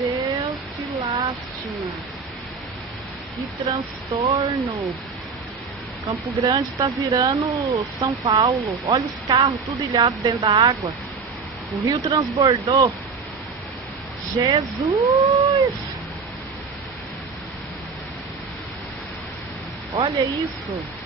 Deus, que lástima. Que transtorno. Campo Grande tá virando São Paulo. Olha os carros, tudo ilhado dentro da água. O rio transbordou. Jesus! Olha isso.